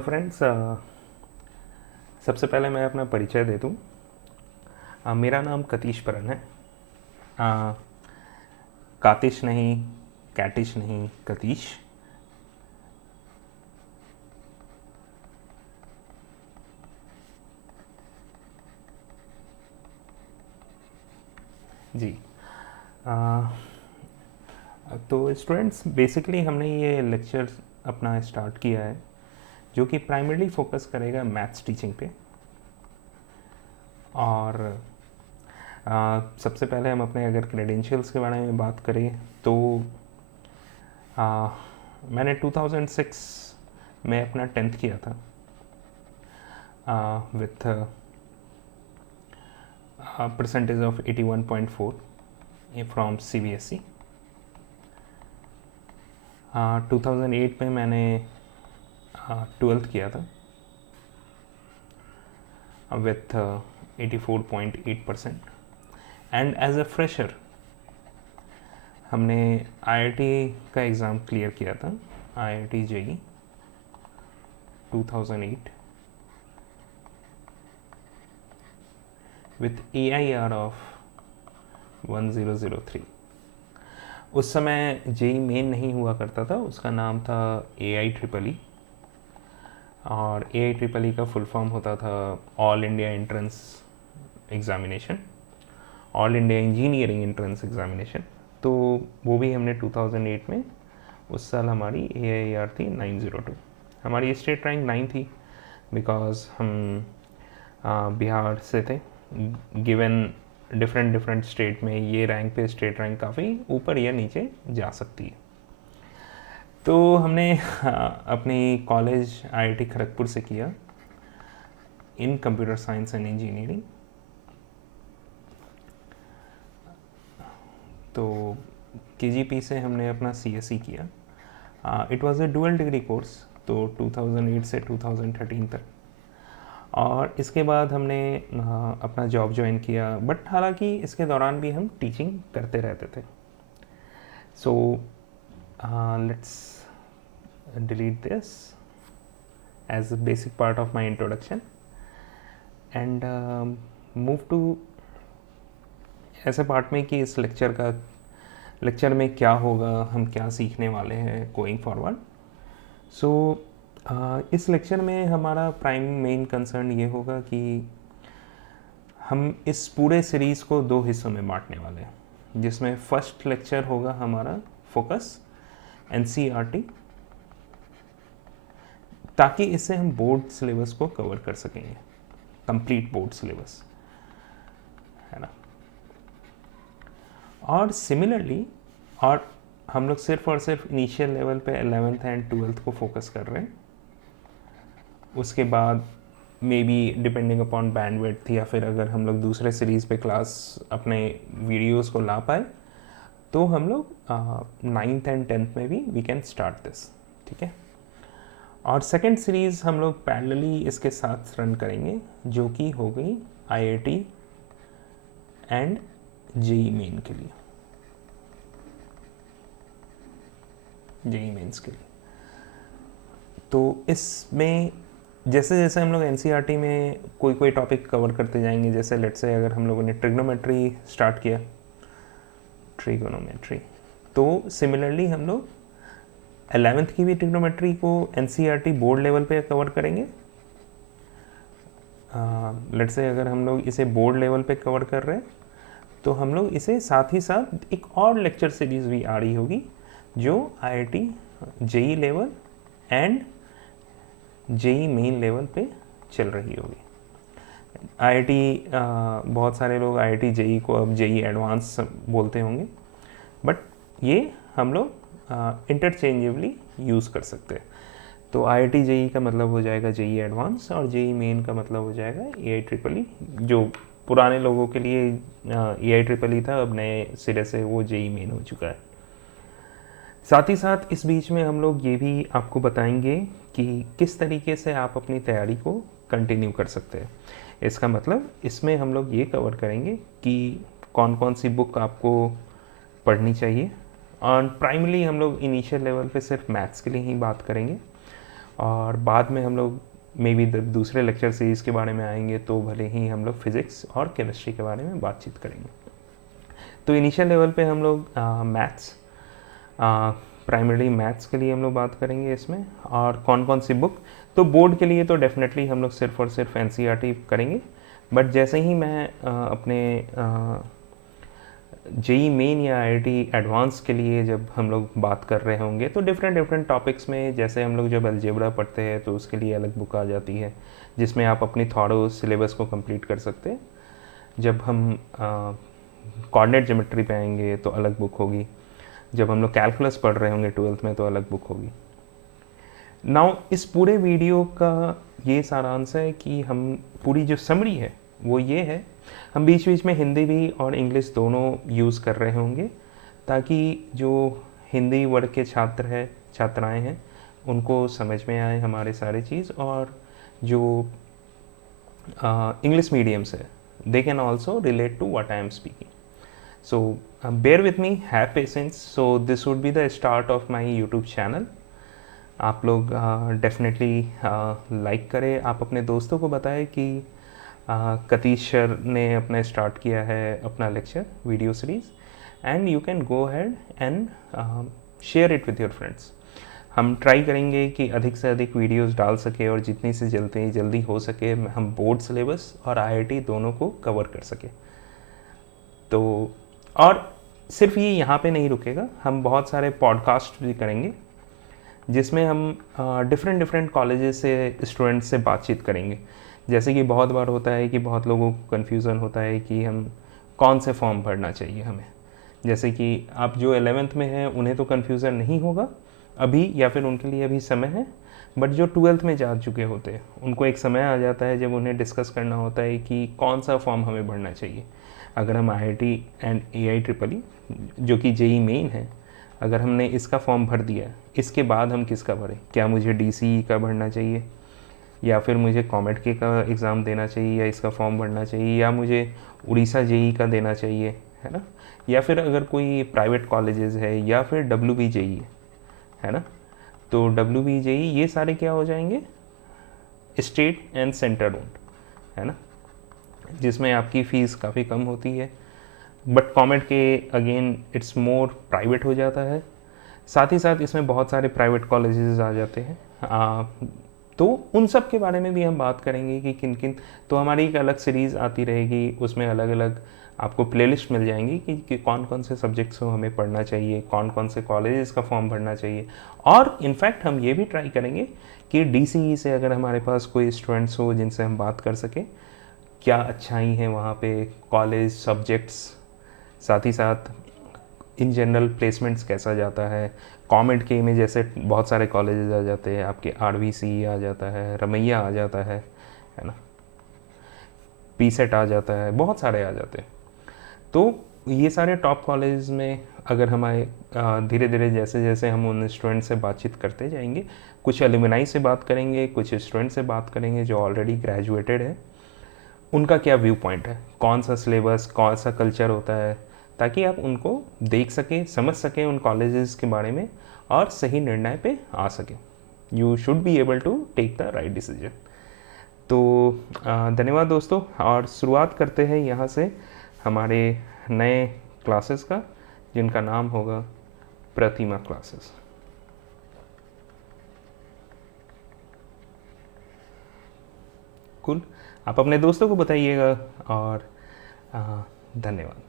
Friends, सबसे पहले मैं अपना परिचय दे दूँ। मेरा नाम कतीश परन है। कातिश नहीं, कैटिश नहीं, कतीश। जी। तो स्टूडेंट्स, बेसिकली हमने ये लेक्चर अपना स्टार्ट किया है जो कि प्राइमरीली फोकस करेगा मैथ्स टीचिंग पे। और सबसे पहले हम अपने अगर क्रेडेंशियल्स के बारे में बात करें तो मैंने 2006 में अपना 10th किया था with percentage of 81.4 from CBSE। 2008 में मैंने 12th किया था with 84.8%। And as a fresher हमने IIT का एग्ज़ाम क्लियर किया था, IIT JEE 2008 with AIR of 1003। उस समय JEE मेन नहीं हुआ करता था, उसका नाम था AIEEE। और AIEEE का फुल फॉर्म होता था all India entrance examination, all India engineering entrance examination. तो वो भी हमने 2008 में, उस साल हमारी AIR थी 902। हमारी स्टेट रैंक 9 थी बिकॉज हम बिहार से थे। गिवन डिफरेंट स्टेट में ये रैंक पे स्टेट रैंक काफ़ी ऊपर या नीचे जा सकती है। तो हमने अपनी कॉलेज IIT खड़गपुर से किया इन कंप्यूटर साइंस एंड इंजीनियरिंग। तो KGP से हमने अपना CSE किया। It was a dual degree course, तो 2008 से 2013 तक। और इसके बाद हमने अपना जॉब ज्वाइन किया, बट हालांकि इसके दौरान भी हम टीचिंग करते रहते थे। So let's delete this as a basic part of my introduction and move to ऐसे पार्ट में कि इस लेक्चर में क्या होगा, हम क्या सीखने वाले हैं गोइंग फॉरवर्ड। सो इस लेक्चर में हमारा प्राइम मेन कंसर्न ये होगा कि हम इस पूरे सीरीज़ को 2 हिस्सों में बांटने वाले हैं, जिसमें फर्स्ट लेक्चर होगा हमारा फोकस NCERT, ताकि इससे हम बोर्ड सिलेबस को कवर कर सकेंगे, कंप्लीट बोर्ड सिलेबस, है ना। और सिमिलरली, और हम लोग सिर्फ और सिर्फ इनिशियल लेवल पे 11th एंड 12th को फोकस कर रहे हैं। उसके बाद may be depending upon bandwidth, या फिर अगर हम लोग दूसरे सीरीज़ पे क्लास अपने वीडियोस को ला पाए तो हम लोग 9th एंड 10th में भी वी कैन स्टार्ट दिस, ठीक है। और सेकेंड सीरीज़ हम लोग पैरेलली इसके साथ रन करेंगे, जो कि हो गई IIT एंड JEE मेन के लिए, JEE मेंस के लिए। तो इसमें जैसे जैसे हम लोग NCERT में कोई कोई टॉपिक कवर करते जाएंगे, जैसे लेट्स से अगर हम लोगों ने ट्रिग्नोमेट्री स्टार्ट किया, ट्रिगोनोमेट्री, तो सिमिलरली हम लोग 11th की भी ट्रिग्नोमेट्री को NCERT बोर्ड लेवल पे कवर करेंगे। लेट्स से अगर हम लोग इसे बोर्ड लेवल पे कवर कर रहे हैं तो हम लोग इसे साथ ही साथ एक और लेक्चर सीरीज भी आ रही होगी जो IIT JEE level and JEE main level पे चल रही होगी। IIT बहुत सारे लोग IIT JEE को अब JEE एडवांस बोलते होंगे, बट ये हम लोग इंटरचेंजेबली यूज़ कर सकते हैं। तो IIT JEE का मतलब हो जाएगा JEE एडवांस, और JEE मेन का मतलब हो जाएगा AIEEE, जो पुराने लोगों के लिए AIEEE था, अब नए सिरे से वो JEE मेन हो चुका है। साथ ही साथ इस बीच में हम लोग ये भी आपको बताएंगे कि किस तरीके से आप अपनी तैयारी को कंटिन्यू कर सकते हैं। इसका मतलब इसमें हम लोग ये कवर करेंगे कि कौन कौन सी बुक आपको पढ़नी चाहिए। और प्राइमरी हम लोग इनिशियल लेवल पे सिर्फ मैथ्स के लिए ही बात करेंगे, और बाद में हम लोग मे बी दूसरे लेक्चर सीरीज़ के बारे में आएंगे तो भले ही हम लोग फिज़िक्स और केमिस्ट्री के बारे में बातचीत करेंगे। तो इनिशियल लेवल पे हम लोग मैथ्स, प्राइमरी मैथ्स के लिए हम लोग बात करेंगे इसमें, और कौन कौन सी बुक। तो बोर्ड के लिए तो डेफिनेटली हम लोग सिर्फ और सिर्फ एनसीईआरटी करेंगे, बट जैसे ही मैं अपने जेई मेन या आईआईटी एडवांस के लिए जब हम लोग बात कर रहे होंगे तो डिफरेंट टॉपिक्स में, जैसे हम लोग जब अलजेब्रा पढ़ते हैं तो उसके लिए अलग बुक आ जाती है जिसमें आप अपनी थॉरो सिलेबस को कंप्लीट कर सकते हैं। जब हम कोऑर्डिनेट ज्योमेट्री पे आएंगे तो अलग बुक होगी, जब हम लोग कैलकुलस पढ़ रहे होंगे 12th में तो अलग बुक होगी। नाउ इस पूरे वीडियो का ये सारांश है कि हम पूरी जो समरी है वो ये है, हम बीच बीच में हिंदी भी और इंग्लिश दोनों यूज़ कर रहे होंगे ताकि जो हिंदी वर्ग के छात्र हैं, छात्राएं हैं, उनको समझ में आए हमारे सारे चीज़, और जो इंग्लिश मीडियम से they can also relate to what I am speaking. So bear with me, have patience. So this would be the start of my YouTube channel. आप लोग डेफिनेटली लाइक करें, आप अपने दोस्तों को बताएं कि कतीश सर ने अपना स्टार्ट किया है अपना lecture video series, and you can go ahead and share it with your friends. हम ट्राई करेंगे कि अधिक से अधिक वीडियोस डाल सके और जितनी से जल्दी हो सके हम बोर्ड सिलेबस और आईआईटी दोनों को कवर कर सके। तो और सिर्फ ये यहाँ पे नहीं रुकेगा, हम बहुत सारे पॉडकास्ट भी करेंगे जिसमें हम डिफरेंट कॉलेजेस से स्टूडेंट्स से बातचीत करेंगे। जैसे कि बहुत बार होता है कि बहुत लोगों को कन्फ्यूज़न होता है कि हम कौन से फॉर्म भरना चाहिए हमें। जैसे कि आप जो 11th में हैं उन्हें तो कन्फ्यूज़न नहीं होगा अभी, या फिर उनके लिए अभी समय है, बट जो 12th में जा चुके होते हैं उनको एक समय आ जाता है जब उन्हें डिस्कस करना होता है कि कौन सा फॉर्म हमें भरना चाहिए। अगर हम आईआईटी एंड AIEEE जो कि जेई मेन है, अगर हमने इसका फॉर्म भर दिया, इसके बाद हम किसका भरें? क्या मुझे DCE का भरना चाहिए, या फिर मुझे कॉमेट के का एग्ज़ाम देना चाहिए, या इसका फॉर्म भरना चाहिए, या मुझे उड़ीसा जेई का देना चाहिए, है ना? या फिर अगर कोई प्राइवेट कॉलेजेस है, या फिर WBJE है ना, तो WBJE ये सारे क्या हो जाएंगे? स्टेट एंड सेंटर ओन्ड, है ना, जिसमें आपकी फ़ीस काफ़ी कम होती है। बट कॉमेट के अगेन इट्स मोर प्राइवेट हो जाता है, साथ ही साथ इसमें बहुत सारे प्राइवेट कॉलेजेस आ जाते हैं। तो उन सब के बारे में भी हम बात करेंगे कि किन किन, तो हमारी एक अलग सीरीज़ आती रहेगी, उसमें अलग अलग आपको प्लेलिस्ट मिल जाएंगी कि कौन कौन से सब्जेक्ट्स को हमें पढ़ना चाहिए, कौन कौन से कॉलेजेस का फॉर्म भरना चाहिए। और इनफैक्ट हम ये भी ट्राई करेंगे कि DCE से अगर हमारे पास कोई स्टूडेंट्स हो जिनसे हम बात कर सकें, क्या अच्छाई हैं वहाँ पे, कॉलेज, सब्जेक्ट्स, साथ ही साथ इन जनरल प्लेसमेंट्स कैसा जाता है। कॉमेट के में जैसे बहुत सारे कॉलेजेस आ जाते हैं, आपके RVC आ जाता है, रमैया आ जाता है ना, PSET आ जाता है, बहुत सारे आ जाते हैं। तो ये सारे टॉप कॉलेज में अगर हमारे धीरे धीरे जैसे जैसे हम उन स्टूडेंट से बातचीत करते जाएंगे, कुछ एलुमनाई से बात करेंगे, कुछ स्टूडेंट से बात करेंगे जो ऑलरेडी ग्रेजुएटेड है, उनका क्या व्यू पॉइंट है, कौन सा सिलेबस, कौन सा कल्चर होता है, ताकि आप उनको देख सकें, समझ सकें उन कॉलेजेस के बारे में और सही निर्णय पे आ सकें। You should be able to take the right decision. तो धन्यवाद दोस्तों, और शुरुआत करते हैं यहाँ से हमारे नए क्लासेस का, जिनका नाम होगा प्रतिमा क्लासेस। कुल आप अपने दोस्तों को बताइएगा, और धन्यवाद।